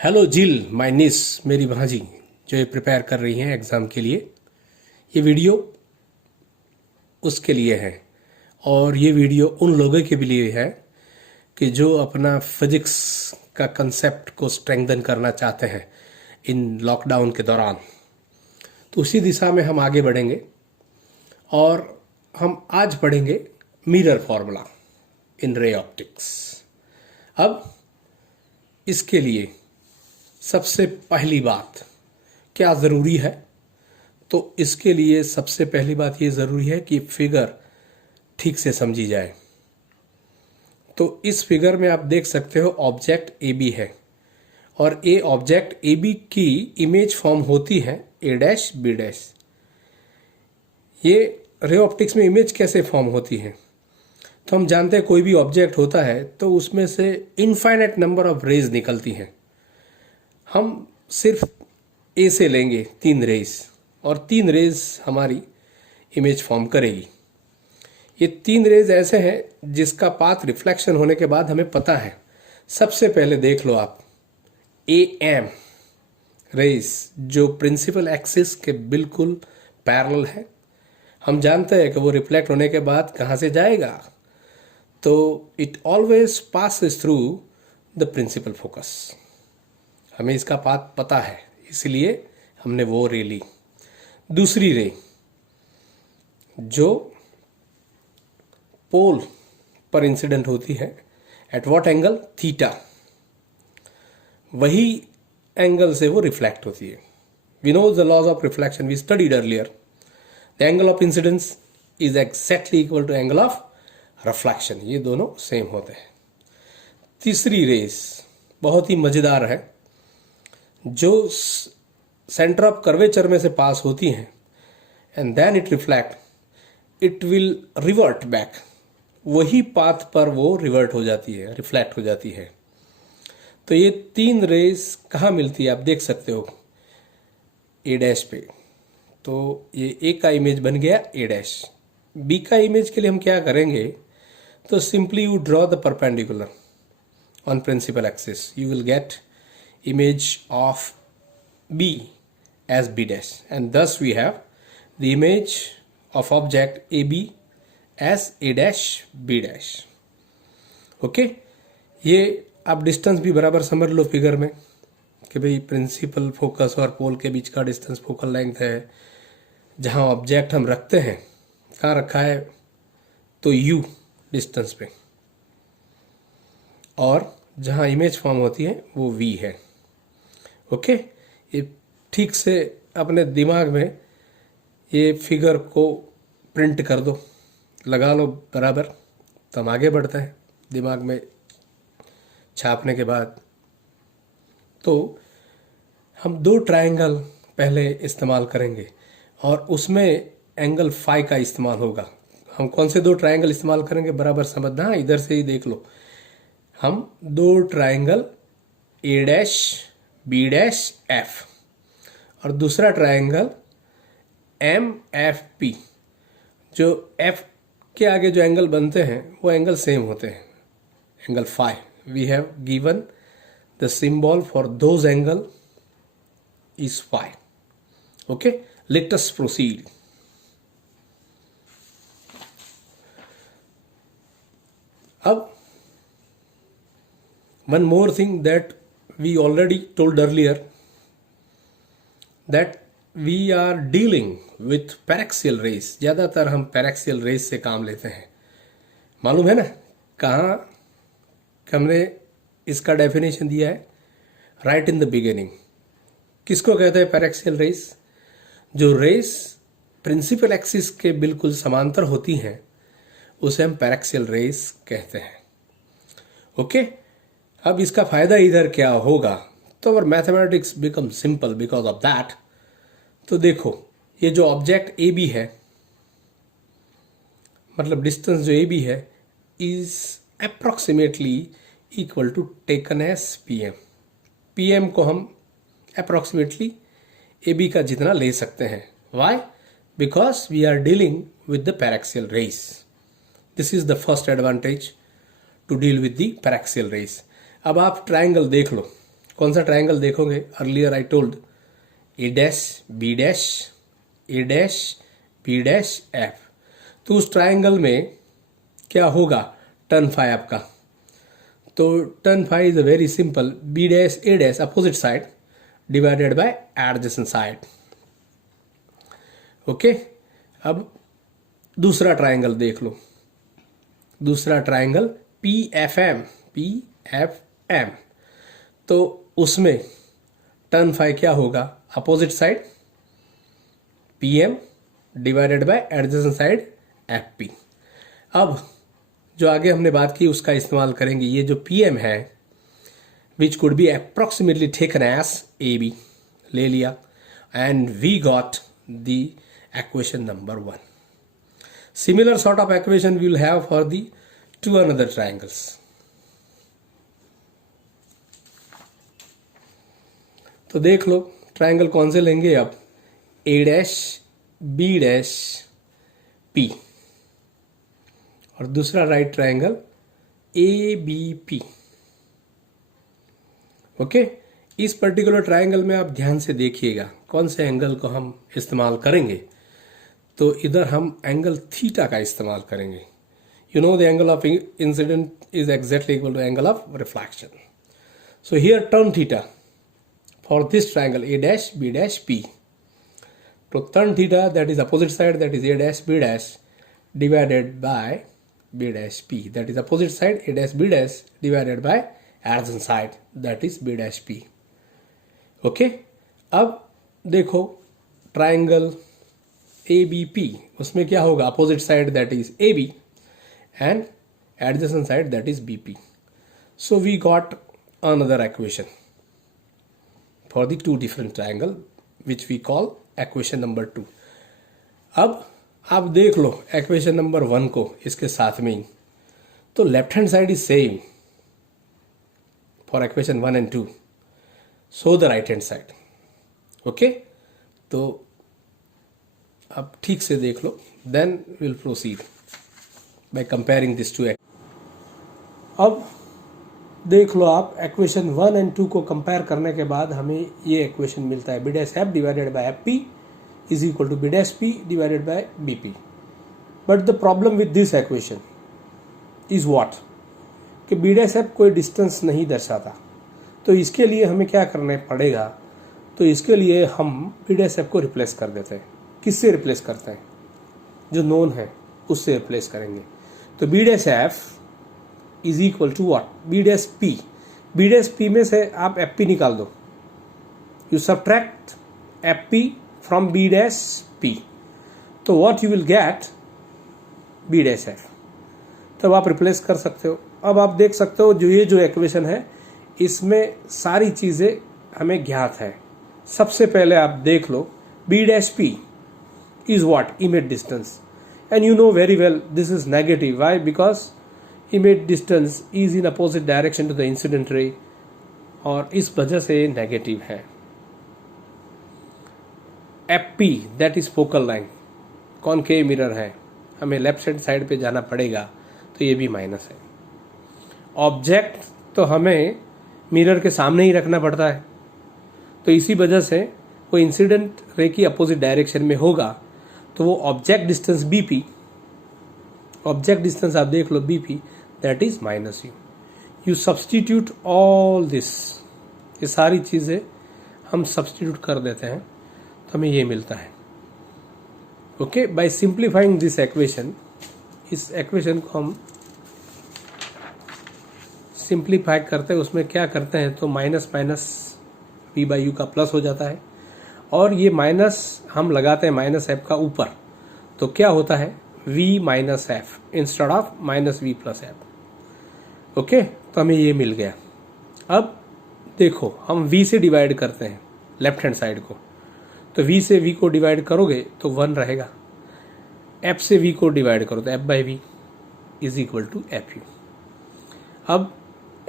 Hello जिल my निस, मेरी भांजी जो ये प्रिपेयर कर रही हैं एग्ज़ाम के लिए। ये वीडियो उसके लिए है और ये वीडियो उन लोगों के लिए है कि जो अपना फिजिक्स का कंसेप्ट को स्ट्रेंथन करना चाहते हैं इन लॉकडाउन के दौरान। तो उसी दिशा में हम आगे बढ़ेंगे और हम आज पढ़ेंगे mirror formula in ray optics. अब इसके लिए सबसे पहली बात क्या ज़रूरी है, तो इसके लिए सबसे पहली बात ये ज़रूरी है कि फिगर ठीक से समझी जाए। तो इस फिगर में आप देख सकते हो ऑब्जेक्ट ए बी है और ए ऑब्जेक्ट ए बी की इमेज फॉर्म होती है ए डैश बी डैश। ये रे ऑप्टिक्स में इमेज कैसे फॉर्म होती है, तो हम जानते हैं कोई भी ऑब्जेक्ट होता है तो उसमें से इनफाइनाइट नंबर ऑफ रेज निकलती हैं। हम सिर्फ ए से लेंगे 3 रेज और 3 रेज हमारी इमेज फॉर्म करेगी। ये 3 रेज ऐसे हैं जिसका पाथ रिफ्लेक्शन होने के बाद हमें पता है। सबसे पहले देख लो आप ए एम रेज जो प्रिंसिपल एक्सिस के बिल्कुल पैरेलल है। हम जानते हैं कि वो रिफ्लेक्ट होने के बाद कहाँ से जाएगा, तो it always passes through the principal focus. हमें इसका पाथ पता है, इसलिए हमने वो रे ली। दूसरी रे जो पोल पर इंसिडेंट होती है एट व्हाट एंगल थीटा, वही एंगल से वो रिफ्लेक्ट होती है। We know the laws of reflection, we studied earlier. The angle of incidence is exactly equal to angle of reflection, ये दोनों सेम होते हैं। तीसरी रेस बहुत ही मजेदार है, जो सेंटर ऑफ कर्वेचर में से पास होती हैं and then it reflect, it will revert back. वही पाथ पर वो रिवर्ट हो जाती है, रिफ्लेक्ट हो जाती है। तो ये 3 रेज कहाँ मिलती है आप देख सकते हो ए डैश पे। तो ये ए का इमेज बन गया ए डैश। बी का इमेज के लिए हम क्या करेंगे, तो simply you draw the perpendicular on principal axis, you will get image of B as B dash, and thus we have the image of object AB as A dash B dash. Okay, ये आप distance भी बराबर समझ लो figure में कि भाई principal focus और पोल के बीच का डिस्टेंस फोकल लेंथ है। जहाँ ऑब्जेक्ट हम रखते हैं, कहाँ रखा है, तो U डिस्टेंस पे, और जहाँ इमेज फॉर्म होती है वो V है। ओके, ये ठीक से अपने दिमाग में ये फिगर को प्रिंट कर दो, लगा लो बराबर। तो हम आगे बढ़ते हैं दिमाग में छापने के बाद। तो हम 2 ट्रायंगल पहले इस्तेमाल करेंगे और उसमें एंगल फाई का इस्तेमाल होगा। हम कौन से 2 ट्रायंगल इस्तेमाल करेंगे बराबर समझना, इधर से ही देख लो। हम 2 triangle A dash B dash F और दूसरा ट्रायंगल एम एफ पी। जो एफ के आगे जो एंगल बनते हैं वो एंगल सेम होते हैं, angle phi. We have given the symbol for those angle is phi. Okay, let us proceed. अब one more thing that we already told earlier, that we are dealing with paraxial rays। ज़्यादातर हम paraxial rays से काम लेते हैं, मालूम है ना। कहाँ हमने इसका डेफिनेशन दिया है, राइट इन द बिगिनिंग। किसको कहते हैं paraxial rays? जो रेस प्रिंसिपल एक्सिस के बिल्कुल समांतर होती हैं उसे हम paraxial rays कहते हैं। ओके, अब इसका फायदा इधर क्या होगा, तो our mathematics become simple because of that. तो देखो, ये जो ऑब्जेक्ट ए बी है, मतलब डिस्टेंस जो ए बी है, is approximately equal to taken as P M. P M को हम अप्रोक्सीमेटली ए बी का जितना ले सकते हैं। Why? Because we are dealing with the paraxial rays. This is the first advantage to deal with the paraxial rays. अब आप triangle देख लो, कौन सा ट्राइंगल देखोगे? Earlier I told A dash B dash, A dash B dash F. तो उस triangle में क्या होगा? टर्न फाई आपका। तो tan phi is a very simple, B dash A dash opposite side divided by adjacent side. Okay, अब दूसरा triangle देख लो। दूसरा triangle P F M, P F M. तो उसमें टर्न फाई क्या होगा? Opposite side P M divided by adjacent side F P. अब जो आगे हमने बात की उसका इस्तेमाल करेंगे। ये जो पी एम है which could be approximately taken as A B, ले लिया, and we got the equation number 1. Similar sort of equation we will have for the two another triangles. तो देख लो ट्राइंगल कौन से लेंगे अब? A dash B dash P, और दूसरा right triangle A B P. Okay, इस पर्टिकुलर ट्राइंगल में आप ध्यान से देखिएगा कौन से एंगल को हम इस्तेमाल करेंगे। तो इधर हम एंगल थीटा का इस्तेमाल करेंगे। You know the angle of incidence is exactly equal to angle of reflection. So here tan theta for this triangle A dash B dash P. तो tan theta that is opposite side, that is A dash B dash divided by B dash P, that is opposite side A dash B dash divided by adjacent side, that is B dash P. Okay, अब देखो triangle A B P, उसमें क्या होगा? Opposite side that is A B and adjacent side that is B P. So we got another equation for the two different triangle which we call equation number 2। अब आप देख लो equation number 1 को इसके साथ में ही। तो left hand side is same for equation 1 and 2, so the right hand side. Okay, तो अब ठीक से देख लो, then will proceed by comparing this two. अब देख लो आप इक्वेशन 1 and 2 को कंपेयर करने के बाद हमें ये इक्वेशन मिलता है, B dash F divided by F P is equal to B dash P divided by B P. But the problem with this equation is what, कि बी डैश एफ कोई डिस्टेंस नहीं दर्शाता। तो इसके लिए हमें क्या करना पड़ेगा? तो इसके लिए हम बी डैश एफ को रिप्लेस कर देते हैं। किससे रिप्लेस करते हैं? जो नोन है उससे रिप्लेस करेंगे। तो B dash F is equal to what? B dash P. B dash P में से आप एफ पी निकाल दो, you subtract F P from B dash P, तो what you will get? B dash F. तब आप रिप्लेस कर सकते हो। अब आप देख सकते हो जो ये जो इक्वेशन है इसमें सारी चीजें हमें ज्ञात है। सबसे पहले आप देख लो B dash P is what? Image distance, and you know very well this is negative. Why? Because image distance is in opposite direction to the incident ray, और इस वजह से नेगेटिव है। FP that is focal length, concave mirror है, हमें left hand side पे जाना पड़ेगा, तो ये भी माइनस है। ऑब्जेक्ट तो हमें मिरर के सामने ही रखना पड़ता है, तो इसी वजह से वो इंसिडेंट रे की अपोजिट डायरेक्शन में होगा, तो वो object distance BP, object distance आप देख लो BP, that is minus you. You substitute all this, ये सारी चीजें हम सब्सटीट्यूट कर देते हैं तो हमें ये मिलता है। Okay, by simplifying this equation, इस इक्वेशन को हम सिंप्लीफाई करते हैं, उसमें क्या करते हैं तो minus minus V by U का प्लस हो जाता है, और ये माइनस हम लगाते हैं माइनस एफ का ऊपर, तो क्या होता है v minus F instead of minus V plus F. Okay, तो हमें ये मिल गया। अब देखो हम v से डिवाइड करते हैं लेफ्ट हैंड साइड को, तो v से v को डिवाइड करोगे तो 1 रहेगा, f से v को डिवाइड करो तो f by V is equal to F U. अब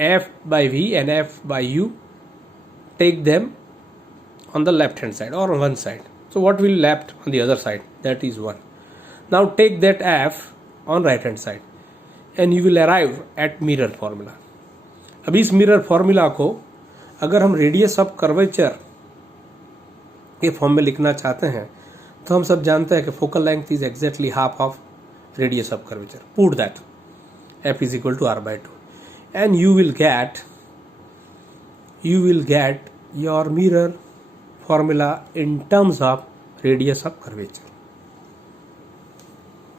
f by V and f by u, take them on the left hand side or on one side, so what will left on the other side? That is 1. Now take that f on right hand side and you will arrive at mirror formula. अब इस mirror formula को अगर हम radius of curvature के form में लिखना चाहते हैं तो हम सब जानते हैं कि focal length is exactly half of radius of curvature. Put that f is equal to r/2 and you will get your mirror formula in terms of radius of curvature.